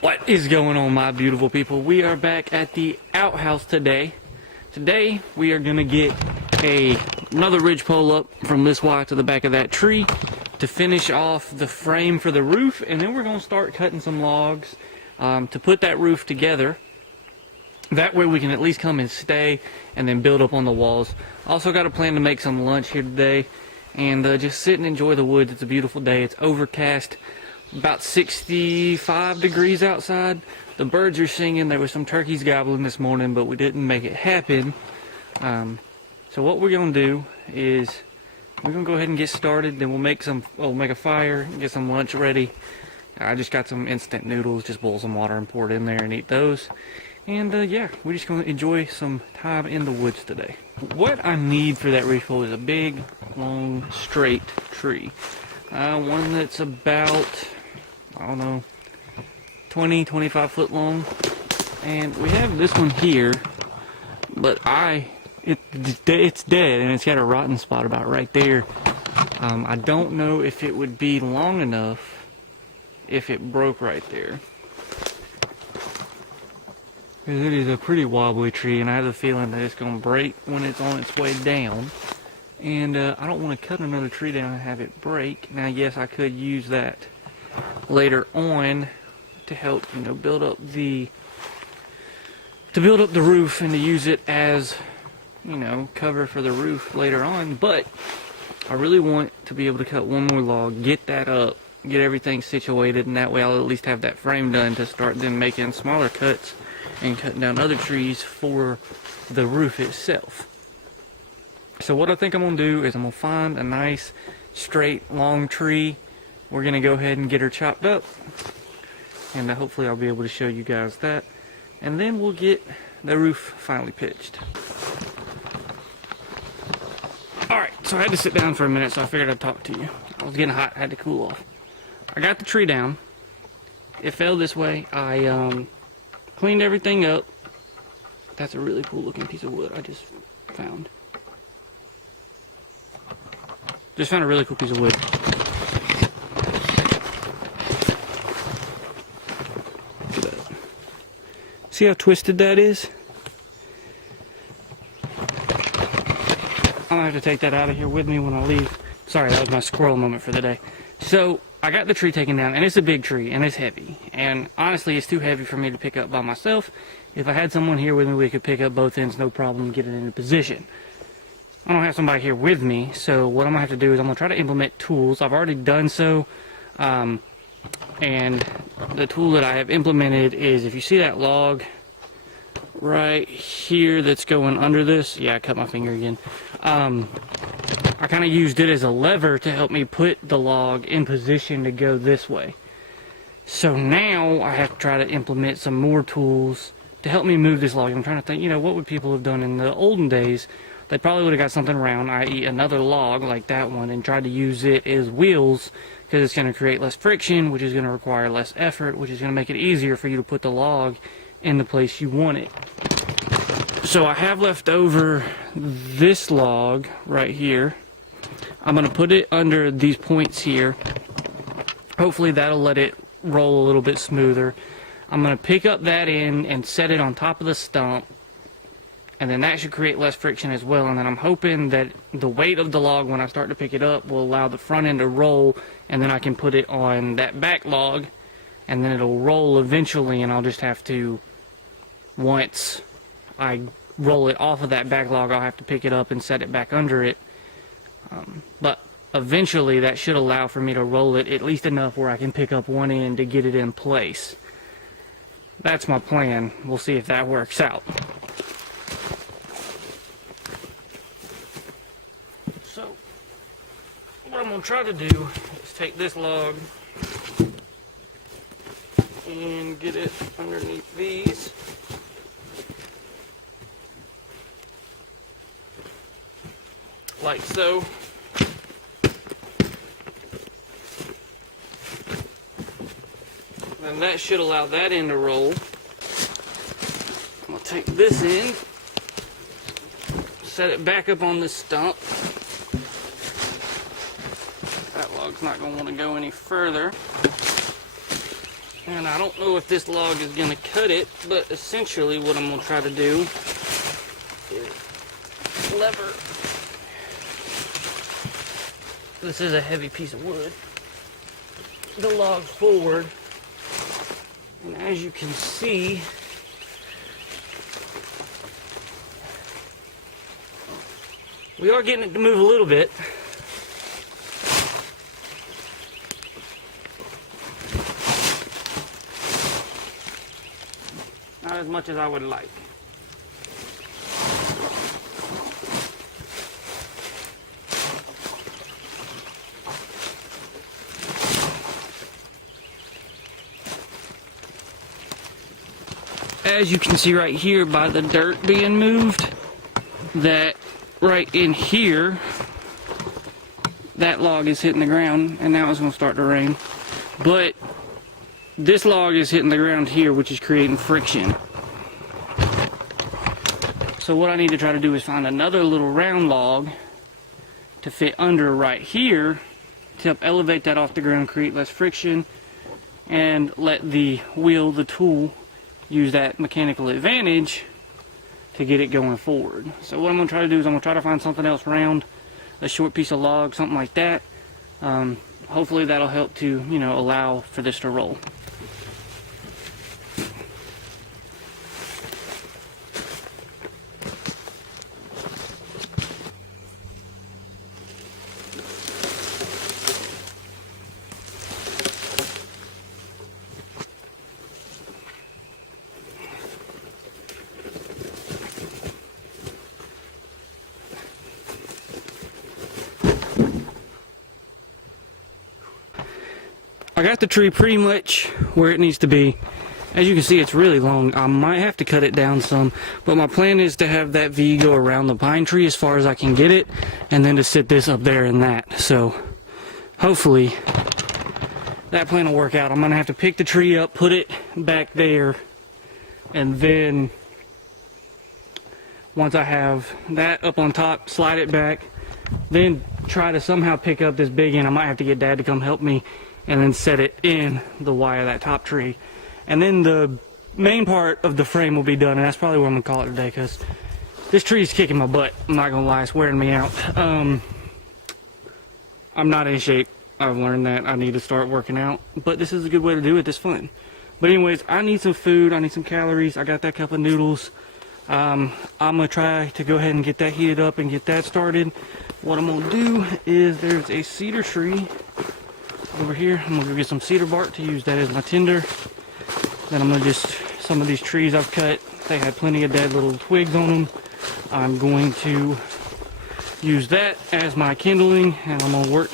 What is going on, my beautiful people? We are back at the outhouse today. Today we are gonna get another ridgepole up from this wire to the back of that tree to finish off the frame for the roof, and then we're gonna start cutting some logs to put that roof together. That way we can at least come and stay and then build up on the walls. Also got a plan to make some lunch here today and just sit and enjoy the woods. It's a beautiful day. It's overcast, about 65 degrees outside. The birds are singing. There was some turkeys gobbling this morning, but we didn't make it happen. So what we're gonna do is we're gonna go ahead and get started. Then we'll make a fire and get some lunch ready. I just got some instant noodles. Just boil some water and pour it in there and eat those. And yeah, we're just gonna enjoy some time in the woods today. What I need for that ridgepole is a big, long, straight tree. One that's about, I don't know, 20, 25 foot long. And we have this one here, but it's dead and it's got a rotten spot about right there. I don't know if it would be long enough if it broke right there. It is a pretty wobbly tree, and I have a feeling that it's going to break when it's on its way down. And I don't want to cut another tree down and have it break. Now, yes, I could use that later on to help, build up the roof and to use it as, cover for the roof later on. But I really want to be able to cut one more log, get that up, get everything situated, and that way I'll at least have that frame done to start then making smaller cuts and cutting down other trees for the roof itself. So what I think I'm going to do is I'm going to find a nice, straight, long tree. We're going to go ahead and get her chopped up. And hopefully I'll be able to show you guys that. And then we'll get the roof finally pitched. Alright, so I had to sit down for a minute, so I figured I'd talk to you. I was getting hot, I had to cool off. I got the tree down. It fell this way. I cleaned everything up. That's a really cool looking piece of wood I just found. Just found a really cool piece of wood. Look at that. See how twisted that is? I'm gonna have to take that out of here with me when I leave. Sorry, that was my squirrel moment for the day. So I got the tree taken down, and it's a big tree, and it's heavy. And honestly, it's too heavy for me to pick up by myself. If I had someone here with me, we could pick up both ends, no problem, and get it into position. I don't have somebody here with me, so what I'm going to have to do is I'm going to try to implement tools. I've already done so, and the tool that I have implemented is, if you see that log right here that's going under this, yeah, I cut my finger again. I kind of used it as a lever to help me put the log in position to go this way. So now I have to try to implement some more tools to help me move this log. I'm trying to think, what would people have done in the olden days? They probably would have got something round, i.e. another log like that one, and tried to use it as wheels, because it's going to create less friction, which is going to require less effort, which is going to make it easier for you to put the log in the place you want it. So I have left over this log right here. I'm going to put it under these points here. Hopefully that'll let it roll a little bit smoother. I'm going to pick up that end and set it on top of the stump. And then that should create less friction as well. And then I'm hoping that the weight of the log when I start to pick it up will allow the front end to roll. And then I can put it on that back log. And then it'll roll eventually. And I'll just have to, once I roll it off of that back log, I'll have to pick it up and set it back under it. But eventually that should allow for me to roll it at least enough where I can pick up one end to get it in place. That's my plan. We'll see if that works out. So what I'm going to try to do is take this log and get it underneath these. Like so. And that should allow that end to roll. I'm going to take this end, set it back up on this stump. That log's not going to want to go any further. And I don't know if this log is going to cut it, but essentially what I'm going to try to do is lever. This is a heavy piece of wood. The log forward. And as you can see, we are getting it to move a little bit. Not as much as I would like. As you can see right here by the dirt being moved, that right in here, that log is hitting the ground, and now it's going to start to rain. But this log is hitting the ground here, which is creating friction. So what I need to try to do is find another little round log to fit under right here to help elevate that off the ground, create less friction, and let the wheel, the tool, use that mechanical advantage to get it going forward. So what I'm going to try to do is I'm going to try to find something else round, a short piece of log, something like that. Hopefully that'll help to, allow for this to roll. I got the tree pretty much where it needs to be. As you can see, it's really long. I might have to cut it down some, but my plan is to have that V go around the pine tree as far as I can get it, and then to sit this up there and that. So hopefully that plan will work out. I'm gonna have to pick the tree up, put it back there, and then once I have that up on top, slide it back, then try to somehow pick up this big end. I might have to get Dad to come help me, and then set it in the wire of that top tree. And then the main part of the frame will be done, and that's probably what I'm gonna call it today, because this tree is kicking my butt. I'm not gonna lie, it's wearing me out. I'm not in shape. I've learned that I need to start working out, but this is a good way to do it. This fun. But anyways, I need some food. I need some calories. I got that cup of noodles. I'm gonna try to go ahead and get that heated up and get that started. What I'm gonna do is, there's a cedar tree over here. I'm gonna go get some cedar bark to use that as my tinder. Then I'm gonna some of these trees I've cut, they had plenty of dead little twigs on them. I'm going to use that as my kindling, and I'm gonna work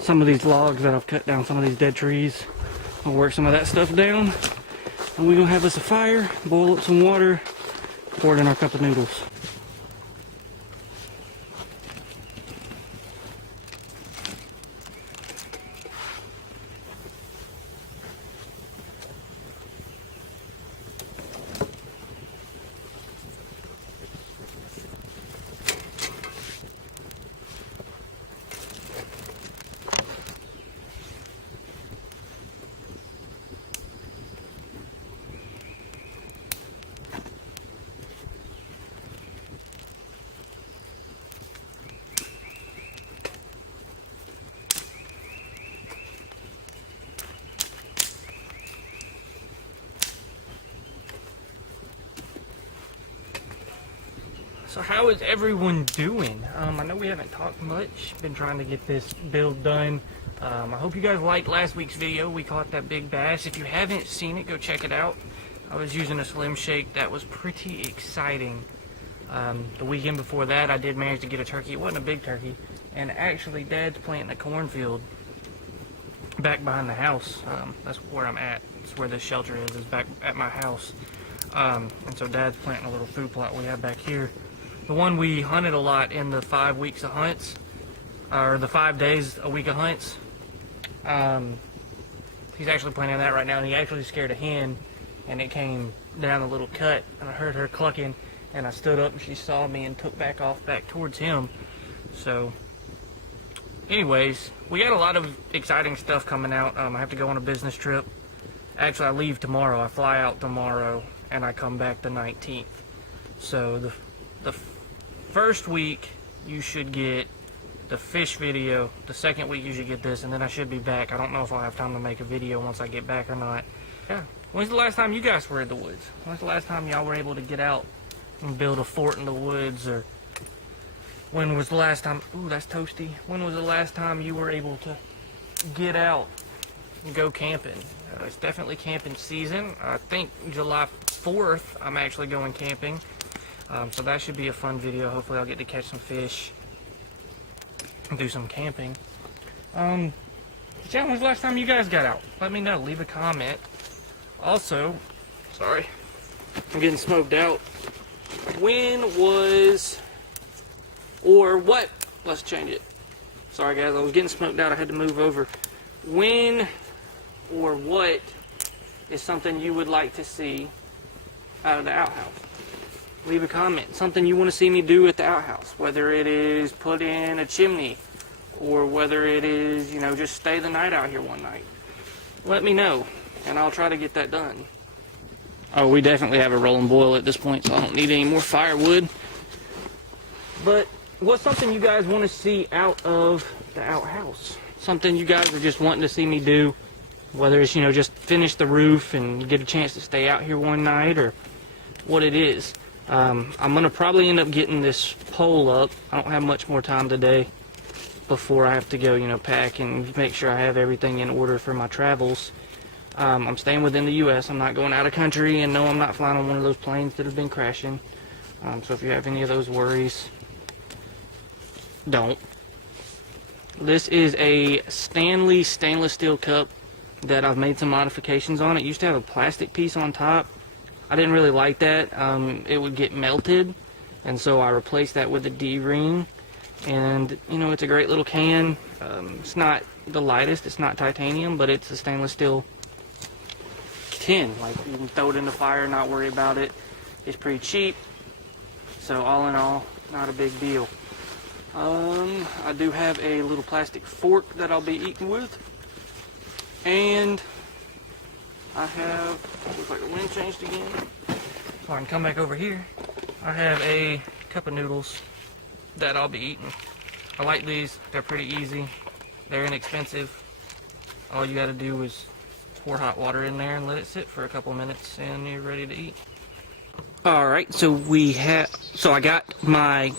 some of these logs that I've cut down, some of these dead trees. I'll work some of that stuff down, and we're gonna have us a fire, boil up some water, pour it in our cup of noodles. So how is everyone doing? I know we haven't talked much, been trying to get this build done. I hope you guys liked last week's video. We caught that big bass. If you haven't seen it, go check it out. I was using a Slim Shake. That was pretty exciting. The weekend before that, I did manage to get a turkey. It wasn't a big turkey. And actually, Dad's planting a cornfield back behind the house. That's where I'm at. That's where this shelter is back at my house. And so Dad's planting a little food plot we have back here. The one we hunted a lot in the 5 weeks of hunts, or the 5 days a week of hunts. He's actually planting that right now, and he actually scared a hen, and it came down a little cut, and I heard her clucking, and I stood up, and she saw me and took back off back towards him. So anyways, we got a lot of exciting stuff coming out. I have to go on a business trip Actually, I leave tomorrow. I fly out tomorrow, and I come back the 19th. So the first week, you should get the fish video. The second week, you should get this, and then I should be back. I don't know if I'll have time to make a video once I get back or not. Yeah. When's the last time you guys were in the woods? When's the last time y'all were able to get out and build a fort in the woods? Or when was the last time... Ooh, that's toasty. When was the last time you were able to get out and go camping? It's definitely camping season. I think July 4th I'm actually going camping. So that should be a fun video. Hopefully I'll get to catch some fish and do some camping. But yeah, when's the last time you guys got out? Let me know. Leave a comment. Also, sorry, I'm getting smoked out. When was, or what, let's change it. Sorry guys, I was getting smoked out. I had to move over. When or what is something you would like to see out of the outhouse? Leave a comment. Something you want to see me do at the outhouse. Whether it is put in a chimney or whether it is, you know, just stay the night out here one night. Let me know and I'll try to get that done. Oh, we definitely have a rolling boil at this point, so I don't need any more firewood. But what's something you guys want to see out of the outhouse? Something you guys are just wanting to see me do? Whether it's, you know, just finish the roof and get a chance to stay out here one night, or what it is. I'm going to probably end up getting this pole up. I don't have much more time today before I have to go, you know, pack and make sure I have everything in order for my travels. I'm staying within the U.S. I'm not going out of country, and no, I'm not flying on one of those planes that have been crashing. So if you have any of those worries, don't. This is a Stanley stainless steel cup that I've made some modifications on. It used to have a plastic piece on top. I didn't really like that. It would get melted, and so I replaced that with a D-ring. And you know, it's a great little can. It's not the lightest, it's not titanium, but it's a stainless steel tin. Like, you can throw it in the fire, not worry about it. It's pretty cheap, so all in all, not a big deal. I do have a little plastic fork that I'll be eating with. And I have, looks like the wind changed again, so I can come back over here. I have a cup of noodles that I'll be eating. I like these, they're pretty easy, they're inexpensive. All you gotta do is pour hot water in there and let it sit for a couple minutes and you're ready to eat. Alright, so I got my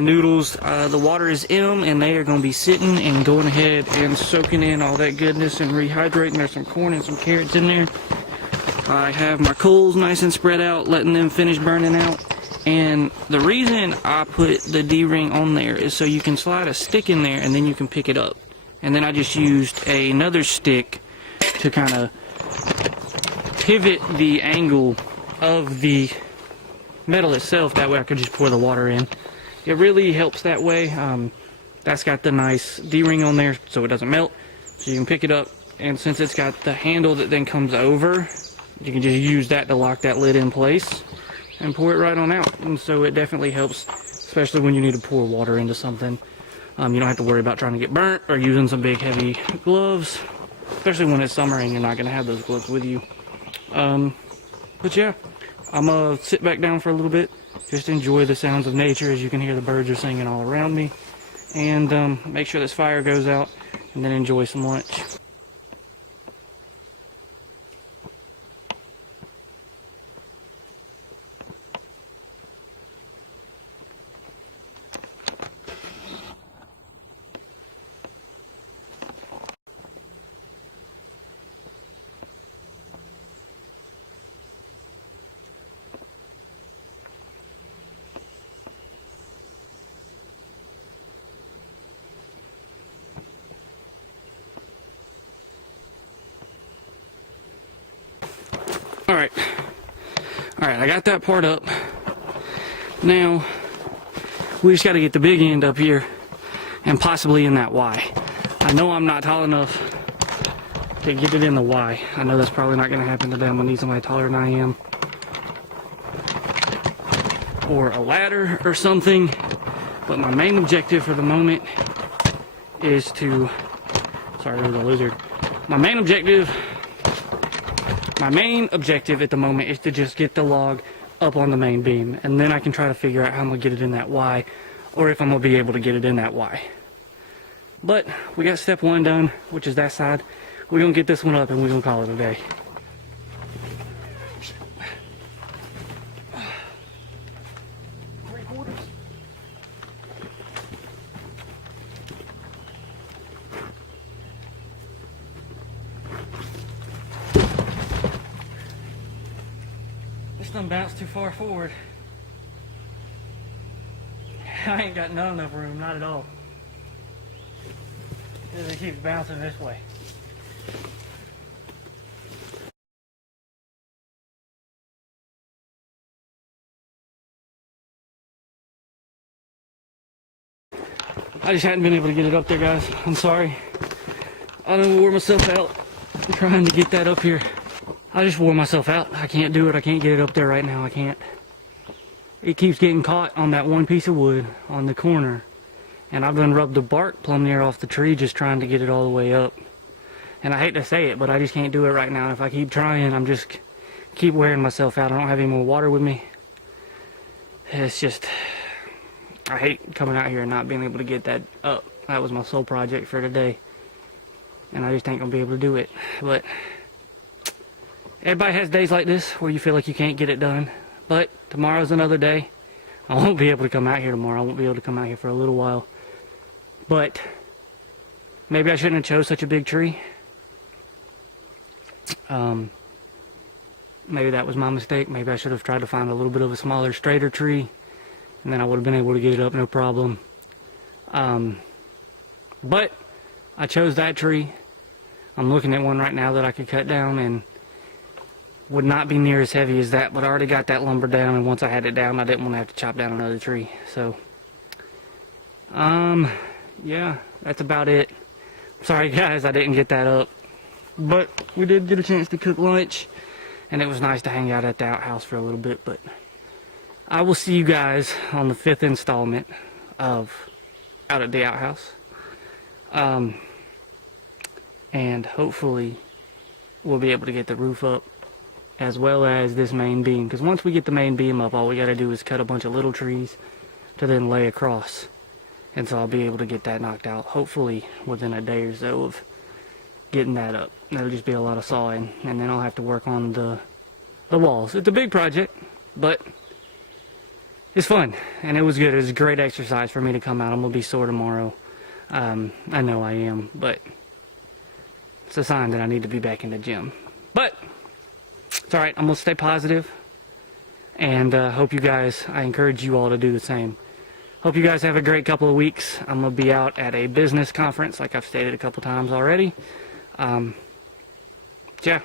noodles. The water is in them, and they are going to be sitting and going ahead and soaking in all that goodness and rehydrating. There's some corn and some carrots in there. I have my coals nice and spread out, letting them finish burning out. And the reason I put the D-ring on there is so you can slide a stick in there and then you can pick it up. And then I just used another stick to kind of pivot the angle of the metal itself. That way I could just pour the water in. It really helps that way. That's got the nice D-ring on there so it doesn't melt. So you can pick it up, and since it's got the handle that then comes over, you can just use that to lock that lid in place and pour it right on out. And so it definitely helps, especially when you need to pour water into something. You don't have to worry about trying to get burnt or using some big heavy gloves, especially when it's summer and you're not going to have those gloves with you. But yeah, I'm going to sit back down for a little bit, just enjoy the sounds of nature. As you can hear, the birds are singing all around me, and make sure this fire goes out, and then enjoy some lunch. Alright, I got that part up. Now, we just got to get the big end up here and possibly in that Y. I know I'm not tall enough to get it in the Y. I know that's probably not going to happen today. I'm going to need somebody taller than I am. Or a ladder or something. But my main objective for the moment is to, sorry, there's a lizard, My main objective at the moment is to just get the log up on the main beam, and then I can try to figure out how I'm gonna get it in that Y, or if I'm gonna be able to get it in that Y. But we got step 1 done, which is that side. We're gonna get this one up and we're gonna call it a day. This done bounced too far forward. I ain't got none enough room, not at all. It keeps bouncing this way. I just hadn't been able to get it up there, guys. I'm sorry. I done wore myself out trying to get that up here. I just wore myself out. I can't do it. I can't get it up there right now. I can't. It keeps getting caught on that one piece of wood on the corner. And I've done rubbed the bark plumb near off the tree just trying to get it all the way up. And I hate to say it, but I just can't do it right now. If I keep trying, I'm just keep wearing myself out. I don't have any more water with me. It's just, I hate coming out here and not being able to get that up. That was my sole project for today. And I just ain't gonna be able to do it. But everybody has days like this where you feel like you can't get it done. But tomorrow's another day. I won't be able to come out here tomorrow. I won't be able to come out here for a little while. But maybe I shouldn't have chose such a big tree. Maybe that was my mistake. Maybe I should have tried to find a little bit of a smaller, straighter tree, and then I would have been able to get it up no problem. But I chose that tree. I'm looking at one right now that I could cut down and would not be near as heavy as that, but I already got that lumber down, and once I had it down, I didn't want to have to chop down another tree. So yeah, that's about it. Sorry guys, I didn't get that up, but we did get a chance to cook lunch, and it was nice to hang out at the outhouse for a little bit. But I will see you guys on the 5th installment of Out at the Outhouse, and hopefully we'll be able to get the roof up as well as this main beam, because once we get the main beam up, all we got to do is cut a bunch of little trees to then lay across. And so I'll be able to get that knocked out, hopefully within a day or so of getting that up. That'll just be a lot of sawing, and then I'll have to work on the walls. It's a big project, but it's fun, and it was good. It was a great exercise for me to come out. I'm going to be sore tomorrow. I know I am, but it's a sign that I need to be back in the gym. But it's alright, I'm going to stay positive, and hope you guys, I encourage you all to do the same. Hope you guys have a great couple of weeks. I'm going to be out at a business conference, like I've stated a couple times already. Yeah,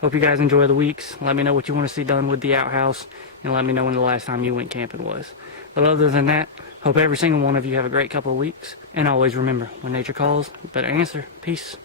hope you guys enjoy the weeks. Let me know what you want to see done with the outhouse, and let me know when the last time you went camping was. But other than that, hope every single one of you have a great couple of weeks, and always remember, when nature calls, you better answer. Peace.